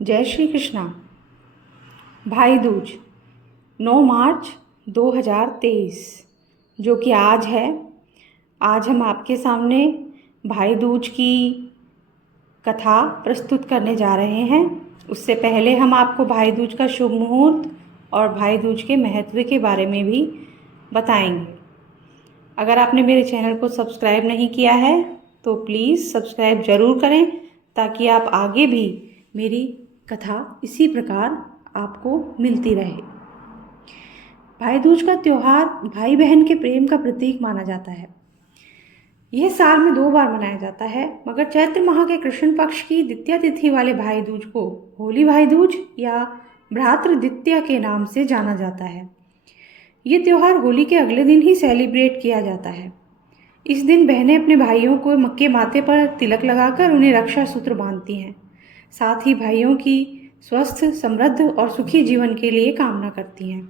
जय श्री कृष्णा। भाई दूज 9 मार्च 2023 जो कि आज है। आज हम आपके सामने भाई दूज की कथा प्रस्तुत करने जा रहे हैं। उससे पहले हम आपको भाई दूज का शुभ मुहूर्त और भाई दूज के महत्व के बारे में भी बताएंगे। अगर आपने मेरे चैनल को सब्सक्राइब नहीं किया है तो प्लीज़ सब्सक्राइब ज़रूर करें ताकि आप आगे भी मेरी कथा इसी प्रकार आपको मिलती रहे। भाई दूज का त्यौहार भाई बहन के प्रेम का प्रतीक माना जाता है। यह साल में 2 बार मनाया जाता है, मगर चैत्र माह के कृष्ण पक्ष की द्वितीया तिथि वाले भाई दूज को होली भाई दूज या भ्रातृ द्वितीया के नाम से जाना जाता है। ये त्यौहार होली के अगले दिन ही सेलिब्रेट किया जाता है। इस दिन बहनें अपने भाइयों को के माथे पर तिलक लगाकर उन्हें रक्षा सूत्र बांधती हैं। साथ ही भाइयों की स्वस्थ, समृद्ध और सुखी जीवन के लिए कामना करती हैं।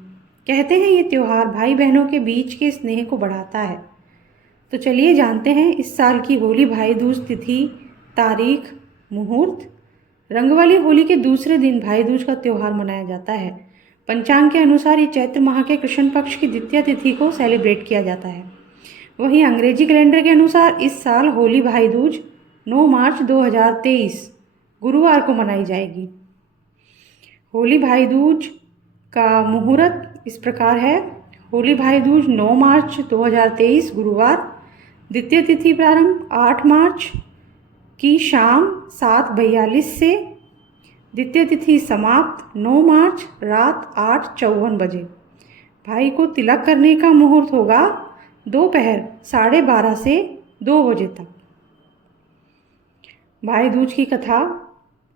कहते हैं ये त्यौहार भाई बहनों के बीच के स्नेह को बढ़ाता है। तो चलिए जानते हैं इस साल की होली भाई दूज तिथि, तारीख, मुहूर्त। रंग वाली होली के दूसरे दिन भाई दूज का त्यौहार मनाया जाता है। पंचांग के अनुसार ये चैत्र माह के कृष्ण पक्ष की द्वितीया तिथि को सेलिब्रेट किया जाता है। वहीं अंग्रेजी कैलेंडर के अनुसार इस साल होली भाई दूज 9 मार्च 2023 गुरुवार को मनाई जाएगी। होली भाई दूज का मुहूर्त इस प्रकार है। होली भाई दूज 9 मार्च 2023 गुरुवार। द्वितीय तिथि प्रारंभ 8 मार्च की शाम 7:42 से। द्वितीय तिथि समाप्त 9 मार्च रात 8:54 बजे। भाई को तिलक करने का मुहूर्त होगा दोपहर 12:30 से 2 बजे तक। भाई दूज की कथा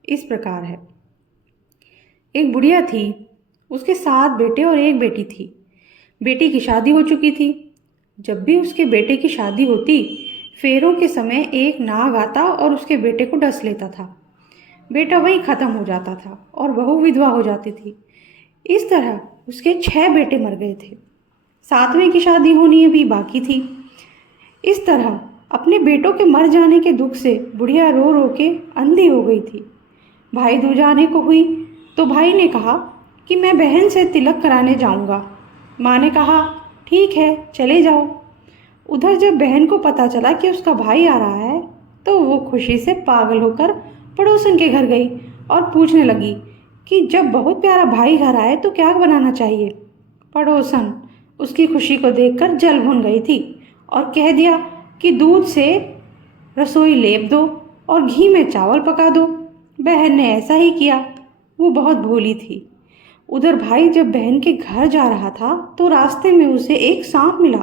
इस प्रकार है। एक बुढ़िया थी, उसके 7 बेटे और 1 बेटी थी। बेटी की शादी हो चुकी थी। जब भी उसके बेटे की शादी होती, फेरों के समय एक नाग आता और उसके बेटे को डस लेता था। बेटा वहीं ख़त्म हो जाता था और बहू विधवा हो जाती थी। इस तरह उसके 6 बेटे मर गए थे। 7वें की शादी होनी अभी बाकी थी। इस तरह अपने बेटों के मर जाने के दुख से बुढ़िया रो रो के अंधी हो गई थी। भाई दूज आने को हुई तो भाई ने कहा कि मैं बहन से तिलक कराने जाऊंगा। माँ ने कहा ठीक है चले जाओ। उधर जब बहन को पता चला कि उसका भाई आ रहा है तो वो खुशी से पागल होकर पड़ोसन के घर गई और पूछने लगी कि जब बहुत प्यारा भाई घर आए तो क्या बनाना चाहिए। पड़ोसन उसकी खुशी को देखकर जल भुन गई थी और कह दिया कि दूध से रसोई लेप दो और घी में चावल पका दो। बहन ने ऐसा ही किया। वो बहुत भोली थी। उधर भाई जब बहन के घर जा रहा था तो रास्ते में उसे एक सांप मिला।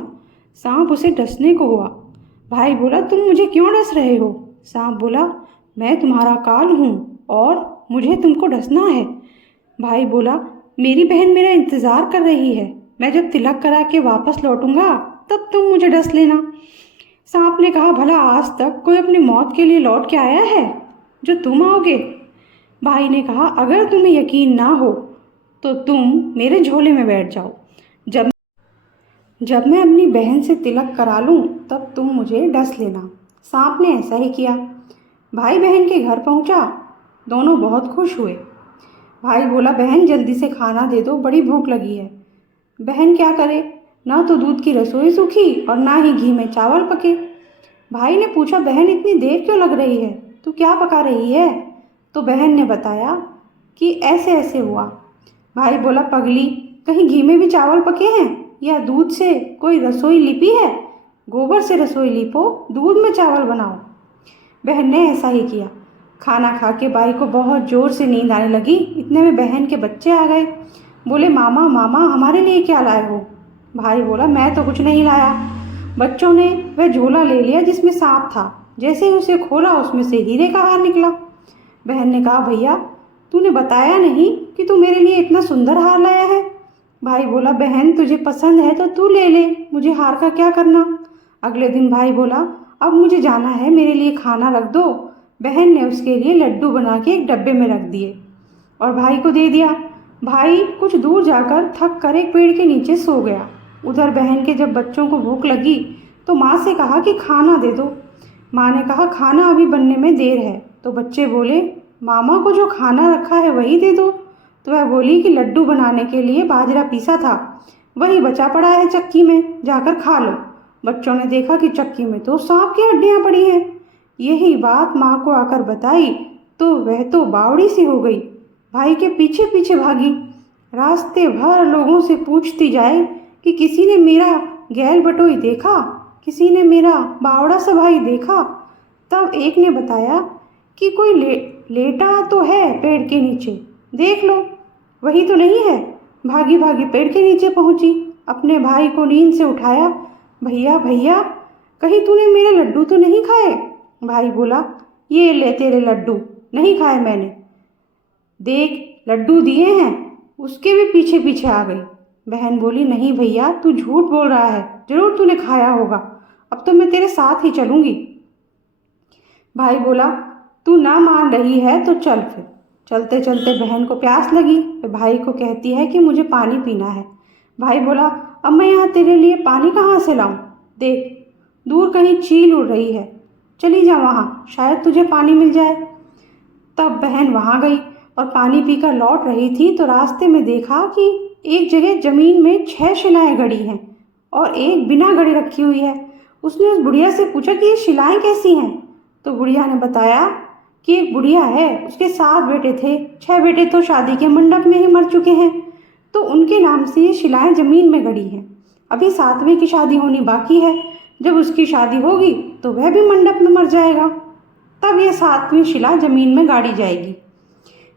सांप उसे डसने को हुआ। भाई बोला तुम मुझे क्यों डस रहे हो। सांप बोला मैं तुम्हारा काल हूँ और मुझे तुमको डसना है। भाई बोला मेरी बहन मेरा इंतज़ार कर रही है। मैं जब तिलक करा के वापस लौटूंगा तब तुम मुझे डस लेना। सांप ने कहा भला आज तक कोई अपनी मौत के लिए लौट के आया है जो तुम आओगे। भाई ने कहा अगर तुम्हें यकीन ना हो तो तुम मेरे झोले में बैठ जाओ। जब मैं अपनी बहन से तिलक करा लूँ तब तुम मुझे डस लेना। सांप ने ऐसा ही किया। भाई बहन के घर पहुँचा। दोनों बहुत खुश हुए। भाई बोला बहन जल्दी से खाना दे दो, बड़ी भूख लगी है। बहन क्या करे, ना तो दूध की रसोई सूखी और ना ही घी में चावल पके। भाई ने पूछा बहन इतनी देर क्यों लग रही है, तू क्या पका रही है। तो बहन ने बताया कि ऐसे ऐसे हुआ। भाई बोला पगली कहीं घी में भी चावल पके हैं या दूध से कोई रसोई लिपी है। गोबर से रसोई लिपो, दूध में चावल बनाओ। बहन ने ऐसा ही किया। खाना खा के भाई को बहुत ज़ोर से नींद आने लगी। इतने में बहन के बच्चे आ गए। बोले मामा मामा हमारे लिए क्या लाए हो। भाई बोला मैं तो कुछ नहीं लाया। बच्चों ने वह झोला ले लिया जिसमें सांप था। जैसे ही उसे खोला उसमें से हीरे का हार निकला। बहन ने कहा भैया तूने बताया नहीं कि तू मेरे लिए इतना सुंदर हार लाया है। भाई बोला बहन तुझे पसंद है तो तू ले ले, मुझे हार का क्या करना। अगले दिन भाई बोला अब मुझे जाना है, मेरे लिए खाना रख दो। बहन ने उसके लिए लड्डू बना के एक डब्बे में रख दिए और भाई को दे दिया। भाई कुछ दूर जाकर थक कर एक पेड़ के नीचे सो गया। उधर बहन के जब बच्चों को भूख लगी तो माँ से कहा कि खाना दे दो। माँ ने कहा खाना अभी बनने में देर है। तो बच्चे बोले मामा को जो खाना रखा है वही दे दो। तो वह बोली कि लड्डू बनाने के लिए बाजरा पीसा था, वही बचा पड़ा है चक्की में, जाकर खा लो। बच्चों ने देखा कि चक्की में तो सांप की हड्डियां पड़ी हैं। यही बात माँ को आकर बताई तो वह तो बावड़ी सी हो गई, भाई के पीछे पीछे भागी। रास्ते भर लोगों से पूछती जाए कि किसी ने मेरा गैल बटोई देखा, किसी ने मेरा बावड़ा सा भाई देखा। तब एक ने बताया कि कोई लेटा तो है पेड़ के नीचे, देख लो। वही तो नहीं है। भागी भागी पेड़ के नीचे पहुंची, अपने भाई को नींद से उठाया। भैया भैया, कहीं तूने मेरे लड्डू तो नहीं खाए? भाई बोला, ये ले तेरे लड्डू, नहीं खाए मैंने। देख लड्डू दिए हैं, उसके भी पीछे पीछे आ गई। बहन बोली, नहीं भैया तू झूठ बोल रहा है, जरूर तूने खाया होगा, अब तो मैं तेरे साथ ही चलूंगी। भाई बोला, तू ना मान रही है तो चल फिर। चलते चलते बहन को प्यास लगी, फिर भाई को कहती है कि मुझे पानी पीना है। भाई बोला, अब मैं यहाँ तेरे लिए पानी कहाँ से लाऊं? देख दूर कहीं चील उड़ रही है, चली जा वहाँ, शायद तुझे पानी मिल जाए। तब बहन वहाँ गई और पानी पीकर लौट रही थी तो रास्ते में देखा कि एक जगह जमीन में 6 शिलाएं गड़ी हैं और एक बिना गड़ी रखी हुई है। उसने उस बुढ़िया से पूछा कि ये शिलाएं कैसी हैं? तो बुढ़िया ने बताया कि एक बुढ़िया है, उसके 7 बेटे थे, 6 बेटे तो शादी के मंडप में ही मर चुके हैं, तो उनके नाम से ये शिलाएं जमीन में गड़ी हैं। अभी 7वें की शादी होनी बाकी है, जब उसकी शादी होगी तो वह भी मंडप में मर जाएगा, तब यह 7वीं शिला जमीन में गाड़ी जाएगी।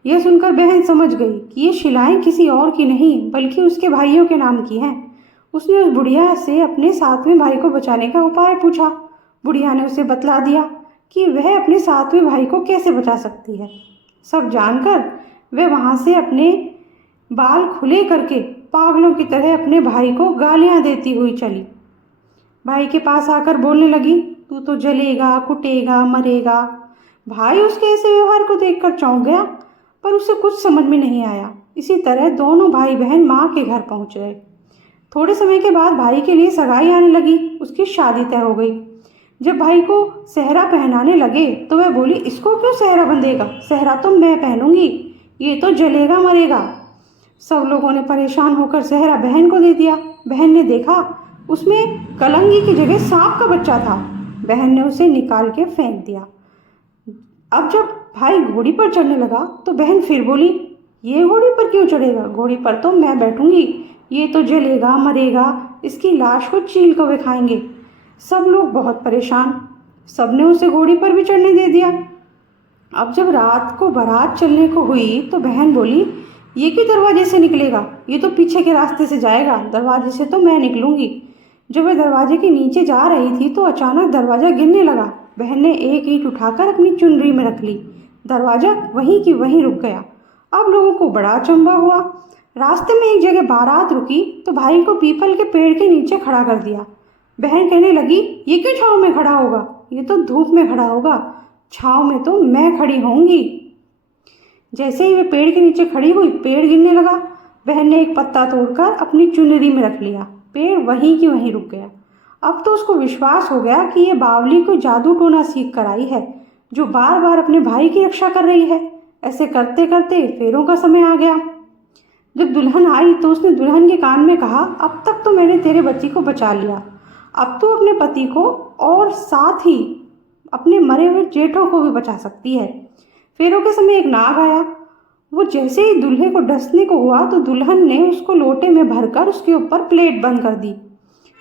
यह सुनकर बहन समझ गई कि ये शिलाएं किसी और की नहीं बल्कि उसके भाइयों के नाम की हैं। उसने उस बुढ़िया से अपने 7वें भाई को बचाने का उपाय पूछा। बुढ़िया ने उसे बतला दिया कि वह अपने 7वें भाई को कैसे बचा सकती है। सब जानकर वह वहाँ से अपने बाल खुले करके पागलों की तरह अपने भाई को गालियाँ देती हुई चली। भाई के पास आकर बोलने लगी, तू तो जलेगा, कुटेगा, मरेगा। भाई उसके ऐसे व्यवहार को देखकर चौंक गया, पर उसे कुछ समझ में नहीं आया। इसी तरह दोनों भाई बहन माँ के घर पहुँच गए। थोड़े समय के बाद भाई के लिए सगाई आने लगी, उसकी शादी तय हो गई। जब भाई को सेहरा पहनाने लगे तो वह बोली, इसको क्यों सेहरा बंधेगा, सेहरा तो मैं पहनूंगी, ये तो जलेगा मरेगा। सब लोगों ने परेशान होकर सेहरा बहन को दे दिया। बहन ने देखा उसमें कलंगी की जगह सांप का बच्चा था। बहन ने उसे निकाल के फेंक दिया। अब जब भाई घोड़ी पर चढ़ने लगा तो बहन फिर बोली, ये घोड़ी पर क्यों चढ़ेगा, घोड़ी पर तो मैं बैठूंगी, ये तो जलेगा मरेगा, इसकी लाश को चील कौवे खाएंगे। सब लोग बहुत परेशान, सबने उसे घोड़ी पर भी चढ़ने दे दिया। अब जब रात को बारात चलने को हुई तो बहन बोली, ये क्यों दरवाजे से निकलेगा, ये तो पीछे के रास्ते से जाएगा, दरवाजे से तो मैं निकलूंगी। जब वह दरवाजे के नीचे जा रही थी तो अचानक दरवाज़ा गिरने लगा। बहन ने एक ईंट उठाकर अपनी चुनरी में रख ली, दरवाज़ा वहीं की वहीं रुक गया। अब लोगों को बड़ा अचंभा हुआ। रास्ते में एक जगह बारात रुकी तो भाई को पीपल के पेड़ के नीचे खड़ा कर दिया। बहन कहने लगी, ये क्यों छाँव में खड़ा होगा, ये तो धूप में खड़ा होगा, छाँव में तो मैं खड़ी होंगी। जैसे ही वे पेड़ के नीचे खड़ी हुई, पेड़ गिरने लगा। बहन ने एक पत्ता तोड़कर अपनी चुनरी में रख लिया, पेड़ वहीं की वहीं रुक गया। अब तो उसको विश्वास हो गया कि ये बावली कोई जादू टोना सीख कर आई है, जो बार बार अपने भाई की रक्षा कर रही है। ऐसे करते करते फेरों का समय आ गया। जब दुल्हन आई तो उसने दुल्हन के कान में कहा, अब तक तो मैंने तेरे बच्ची को बचा लिया, अब तो अपने पति को और साथ ही अपने मरे हुए जेठों को भी बचा सकती है। फेरों के समय एक नाग आया। वो जैसे ही दूल्हे को डसने को हुआ तो दुल्हन ने उसको लोटे में भरकर उसके ऊपर प्लेट बंद कर दी।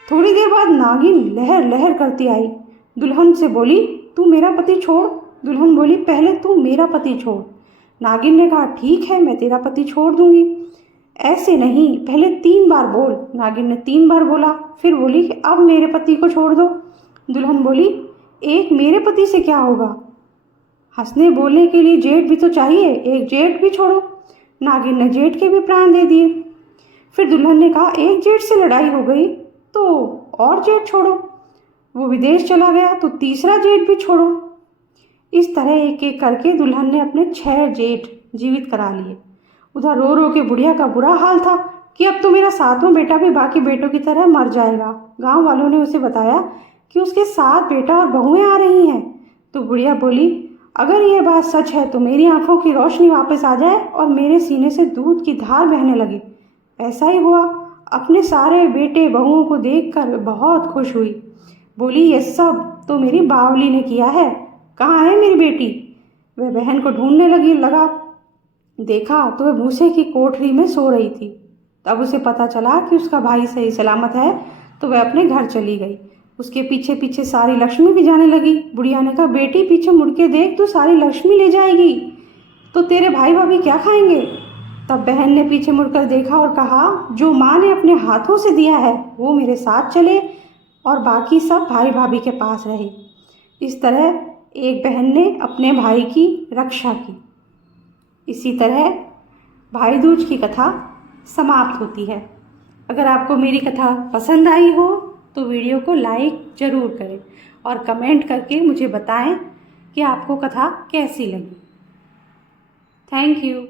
थोड़ी देर बाद नागिन लहर लहर करती आई, दुल्हन से बोली, तू मेरा पति छोड़। दुल्हन बोली, पहले तू मेरा पति छोड़। नागिन ने कहा, ठीक है, मैं तेरा पति छोड़ दूंगी। ऐसे नहीं, पहले 3 बार बोल। नागिन ने 3 बार बोला, फिर बोली कि अब मेरे पति को छोड़ दो। दुल्हन बोली, एक मेरे पति से क्या होगा, हंसने बोलने के लिए जेठ भी तो चाहिए, एक जेठ भी छोड़ो। नागिन ने जेठ के भी प्राण दे दिए। फिर दुल्हन ने कहा, एक जेठ से लड़ाई हो गई तो और जेठ छोड़ो। वो विदेश चला गया तो तीसरा जेठ भी छोड़ो। इस तरह एक एक करके दुल्हन ने अपने 6 जेठ जीवित करा लिए। उधर रो रो के बुढ़िया का बुरा हाल था कि अब तो मेरा 7वां बेटा भी बाकी बेटों की तरह मर जाएगा। गांव वालों ने उसे बताया कि उसके 7 बेटा और बहुएं आ रही हैं। तो बुढ़िया बोली, अगर ये बात सच है तो मेरी आंखों की रोशनी वापस आ जाए और मेरे सीने से दूध की धार बहने लगे। ऐसा ही हुआ। अपने सारे बेटे बहुओं को देखकर बहुत खुश हुई। बोली, ये सब तो मेरी बावली ने किया है। कहाँ है मेरी बेटी? वह बहन को ढूंढने लगा। देखा तो वह भूसे की कोठरी में सो रही थी। तब उसे पता चला कि उसका भाई सही सलामत है, तो वह अपने घर चली गई। उसके पीछे पीछे सारी लक्ष्मी भी जाने लगी। बुढ़िया ने कहा, बेटी पीछे मुड़ के देख, तू सारी लक्ष्मी ले जाएगी तो तेरे भाई भाभी क्या खाएंगे? तब बहन ने पीछे मुड़कर देखा और कहा, जो माँ ने अपने हाथों से दिया है वो मेरे साथ चले और बाकी सब भाई भाभी के पास रहे। इस तरह एक बहन ने अपने भाई की रक्षा की। इसी तरह भाई दूज की कथा समाप्त होती है। अगर आपको मेरी कथा पसंद आई हो तो वीडियो को लाइक ज़रूर करें और कमेंट करके मुझे बताएं कि आपको कथा कैसी लगी। Thank you.